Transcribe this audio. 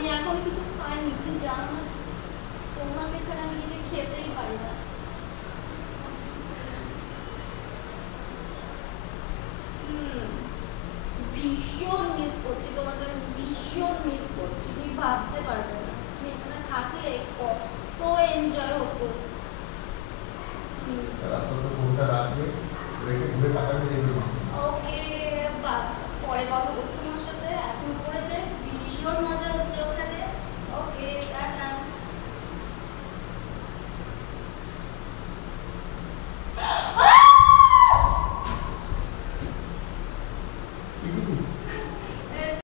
আমি এখনো কিছু খাইনি, তুমি জানো না, তোমাকে ছাড়া আমি কিছু খেতেই পারি না।